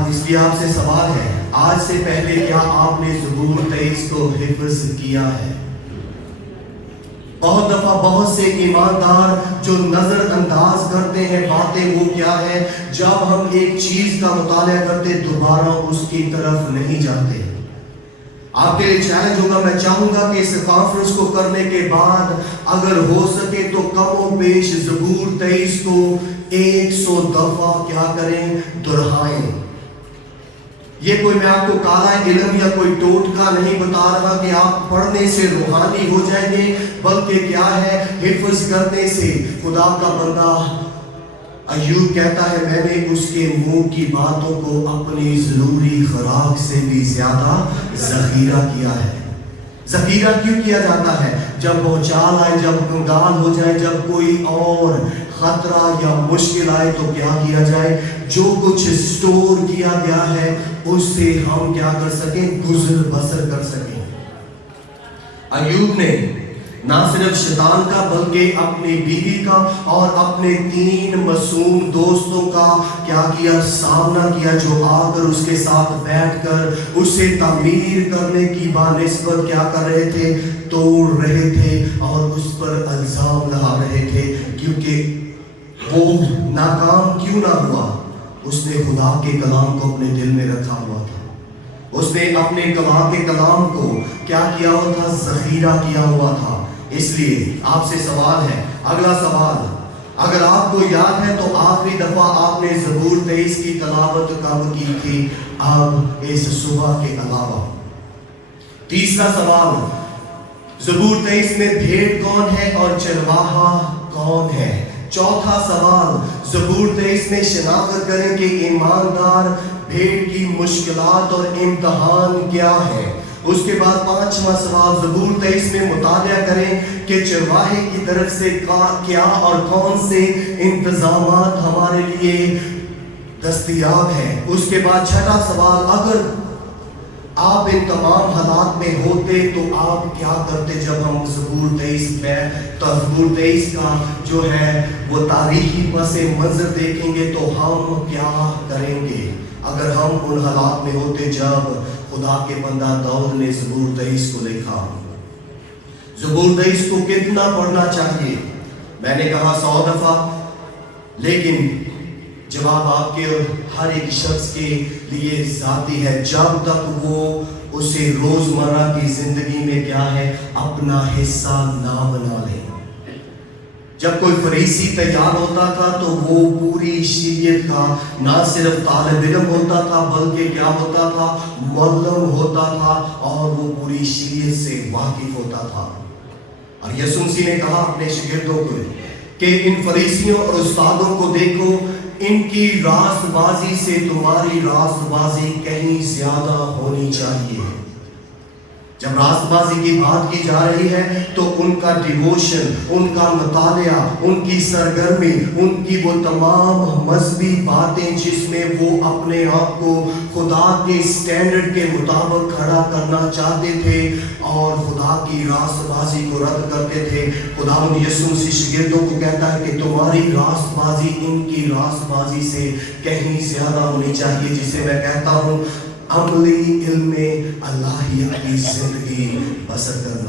آج اس لیے آپ سے سوال ہے، آج سے پہلے کیا آپ نے زبور 23 کو حفظ کیا ہے؟ بہت دفعہ بہت سے ایماندار جو نظر انداز کرتے ہیں باتیں، وہ کیا ہے، جب ہم ایک چیز کا مطالعہ کرتے دوبارہ اس کی طرف نہیں جاتے۔ آپ کے لیے چیلنج ہوگا، میں چاہوں گا کہ اس کانفرنس کو کرنے کے بعد اگر ہو سکے تو کم و بیش زبور 23 کو 100 دفعہ کیا کریں، دہرائیں۔ یہ کوئی میں آپ کو کالا علم یا کوئی ٹوٹکا نہیں بتا رہا کہ آپ پڑھنے سے روحانی ہو جائیں گے، بلکہ کیا ہے، حفظ کرنے سے۔ خدا کا بندہ ایوب کہتا ہے، میں نے اس کے منہ کی باتوں کو اپنی ضروری خوراک سے بھی زیادہ ذخیرہ کیا ہے۔ ذخیرہ کیوں کیا جاتا ہے؟ جب بھونچال آئے، جب کنگال ہو جائے، جب کوئی اور خطرہ یا مشکل آئے تو کیا کیا جائے، جو کچھ سٹور کیا گیا ہے اس سے ہم کیا کر سکیں، گزر بسر کر سکیں۔ ایوب نے نہ صرف شیطان کا بلکہ اپنی بیوی کا اور اپنے 3 معصوم دوستوں کا کیا کیا، سامنا کیا، جو آ کر اس کے ساتھ بیٹھ کر اسے تعمیر کرنے کی بانسبت کیا کر رہے تھے، توڑ رہے تھے اور اس پر الزام لگا رہے تھے، کیونکہ وہ ناکام کیوں نہ ہوا، اس نے خدا کے کلام کو اپنے دل میں رکھا ہوا تھا، اس نے اپنے کلام کے کلام کو کیا کیا ہوا تھا، ذخیرہ کیا ہوا تھا۔ اس لیے آپ سے سوال ہے، اگلا سوال، اگر آپ کو یاد ہے تو آخری دفعہ آپ نے زبور 23 کی تلاوت کب کی تھی؟ اب اس صبح کے علاوہ۔ تیسرا سوال، زبور 23 میں بھیڑ کون ہے اور چرواہا کون ہے؟ چوتھا سوال، زبور 23 میں شناخت کریں کہ ایماندار بھیڑ کی مشکلات اور امتحان کیا ہے۔ اس کے بعد 5واں سوال، زبور 23 میں مطالعہ کریں کہ چرواہے کی طرف سے کیا اور کون سے انتظامات ہمارے لیے دستیاب ہیں۔ اس کے بعد 6واں سوال، اگر آپ ان تمام حالات میں ہوتے تو آپ کیا کرتے؟ جب ہم زبور 23 کا جو ہے وہ تاریخی پس منظر دیکھیں گے تو ہم کیا کریں گے اگر ہم ان حالات میں ہوتے جب خدا کے بندہ داؤد نے زبور 23 کو لکھا۔ زبور 23 کو کتنا پڑھنا چاہیے؟ میں نے کہا 100 دفعہ، لیکن جواب آپ کے ہر ایک شخص کے لیے ذاتی ہے، جب تک وہ اسے روزمرہ کی زندگی میں کیا ہے، اپنا حصہ نہ بنا لے۔ جب کوئی فریسی تیار ہوتا تھا تو وہ پوری شریعت کا نہ صرف طالب علم ہوتا تھا بلکہ کیا ہوتا تھا، معلم ہوتا تھا، اور وہ پوری شریعت سے واقف ہوتا تھا۔ اور یسوع مسیح نے کہا اپنے شاگردوں کو کہ ان فریسیوں اور استادوں کو دیکھو، ان کی راست بازی سے تمہاری راست بازی کہیں زیادہ ہونی چاہیے۔ جب راست بازی کی بات کی جا رہی ہے تو ان کا ڈیووشن، ان کا مطالعہ، ان کی سرگرمی، ان کی وہ تمام مذہبی باتیں جس میں وہ اپنے آپ کو خدا کے سٹینڈرڈ کے مطابق کھڑا کرنا چاہتے تھے اور خدا کی راست بازی کو رد کرتے تھے۔ خداوند یسوع مسیح شاگردوں کو کہتا ہے کہ تمہاری راست بازی ان کی راست بازی سے کہیں زیادہ ہونی چاہیے، جسے میں کہتا ہوں عملی علم الہیہ کی زندگی بسر کرنا۔